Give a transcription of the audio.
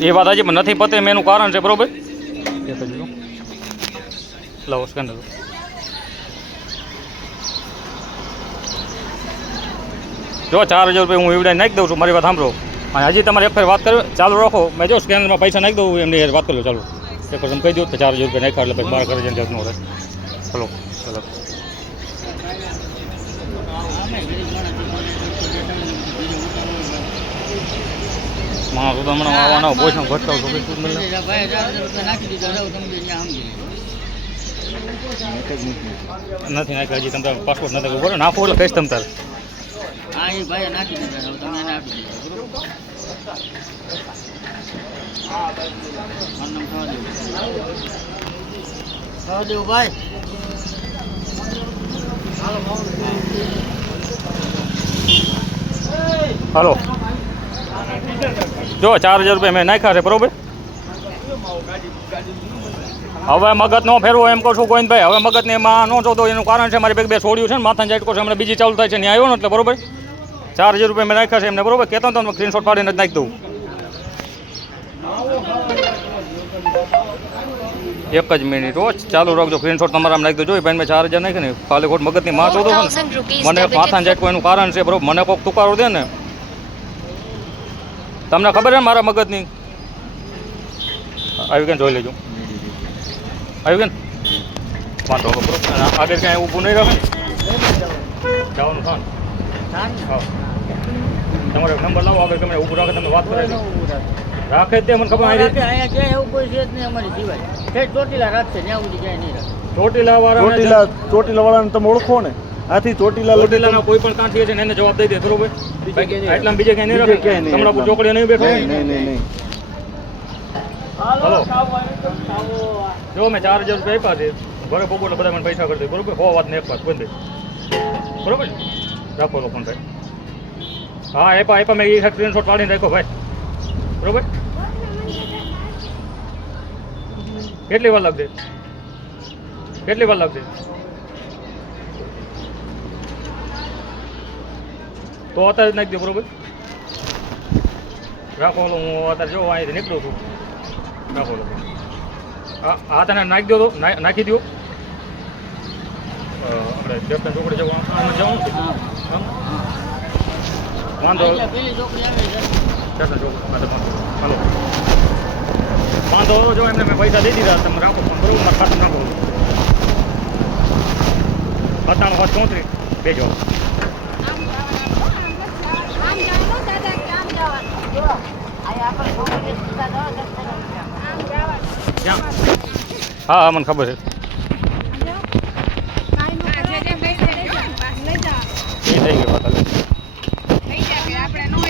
એ વાત હજી પણ નથી પતે એનું કારણ છે બરોબર લાવો સ્કેનર જો 4000 રૂપિયા હું એવડા નાખી દઉં છું મારી વાત સાંભળો અને હજી તમારે એક ફેર વાત કરો ચાલુ રાખો મેં જો સ્કેનરમાં પૈસા નાખી દઉં એમની વાત કરો ચાલો એક પછી કહી દઉં કે 4000 રૂપિયા નાખ્યા એટલે પછી મારા ઘરે જઈને જતું રહે ચલો ચલો મારું તો હમણાં આવવાના પૈસા ઘટતા નથી નાખ્યા હજી તમે પાસપોર્ટ નથી બોલો નાખો એટલે કહીશ તમે તારે હાલો જો 4000 રૂપિયા મેં નાખ્યા છે બરોબર હવે મગજ નો ફેરવો એમ કહું છું ગોવિંદભાઈ હવે મગજને એમાં ન જોતો એનું કારણ છે મારી બે છોડ્યું છે ને માથા જાટકો છે હમણાં બીજી ચાલુ થાય છે ત્યાં આવ્યો ને એટલે બરોબર 4000 રૂપિયા મેં નાખ્યા છે એમને બરોબર કહેતો તમને સ્ક્રીનશોટ પાડીને જ નાખી દઉં એક જ મિનિટ રોજ ચાલુ રાખજો સ્ક્રીનશોટ તમારા નાખી દો જોઈ ભાઈ મેં 4000 નાખી ને ખાલી ખોટ મગજની માં જોતો ને મને માથા જાટકો એનું કારણ છે બરોબર મને કોઈક તુકારો દે ને તમને ખબર છે મારા મગજની આવી ગઈ જોઈ લેજો આવી ગઈ વાંધો બરોબર આગળ ક્યાંય ઊભું નહીં રાખે જવાનું થાય હા તમારો નંબર લાવો આગળ તમે ઊભું રાખે તમે વાત કરાવી રાખે તે મને ખબર અહીંયા ક્યાંય એવું કોઈ છે જ નહીં અમારી સિવાય ચોટીલા રાખશે ત્યાં સુધી ક્યાંય નહીં રાખે ચોટીલા વાળાને તમે ઓળખો ને આથી ચોટીલાના કોઈ પણ કાંઠી છે ને એને જવાબ દઈ દે બરોબર એટલા બીજે ક્યાંય નહીં રાખે હમણાં ચોકડીએ નહીં બેઠો નહીં હલો જો મેં 4000 રૂપિયા આપ્યા છે ઘરે બપોર બધા મને પૈસા કરી દે બરોબર 100 વાત ને એક વાત બંધ બરોબર રાખો લો ફોન ભાઈ હા આપ્યા મેં એ સ્ક્રીનશોટ પાડીને રાખો ભાઈ બરોબર કેટલી વાર લાગશે તો અત્યારે જ નાખી દો બરોબર રાખો હું અત્યારે જો અહીંથી નીકળું છું રાખો હા તને નાખી દો નાખી દો આપણે સ્ટેશન ચોકડી જવું વાંધો સ્ટેશન ચોકડી હાલો વાંધો જો એમને મેં પૈસા દઈ દીધા તમે રાખો ફોન બરોબર મારા ખાતું નાખો 97 બે જો હા મને ખબર છે